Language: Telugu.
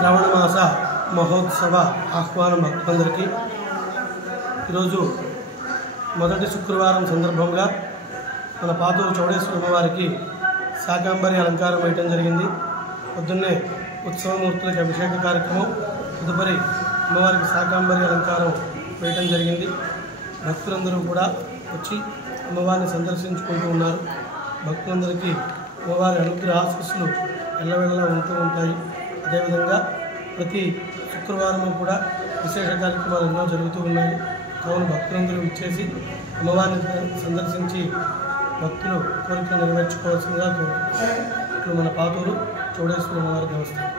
శ్రవణమాస మహోత్సవ ఆహ్వానం భక్తులందరికీ ఈరోజు మొదటి శుక్రవారం సందర్భంగా మన పాతూరు చౌడేశ్వర అమ్మవారికి శాకాంబరి అలంకారం వేయటం జరిగింది. పొద్దున్నే ఉత్సవమూర్తులకి అభిషేక కార్యక్రమం, తదుపరి అమ్మవారికి శాకాంబరి అలంకారం వేయటం జరిగింది. భక్తులందరూ కూడా వచ్చి అమ్మవారిని సందర్శించుకుంటూ ఉన్నారు. భక్తులందరికీ అమ్మవారి అనుగ్రహ ఆశీస్సులు ఎల్లవేళలా ఉంటూ ఉంటాయి. అదేవిధంగా ప్రతి శుక్రవారం కూడా విశేష కార్యక్రమాలు ఎన్నో జరుగుతూ ఉన్నాయి. కావున భక్తులందరూ ఇచ్చేసి అమ్మవారిని సందర్శించి భక్తులు కోరికలు నెరవేర్చుకోవాల్సిందిగా కోరుకుంటున్నారు. ఇప్పుడు మన పాతూరు చౌడేశ్వర అమ్మవారి దేవస్థానం.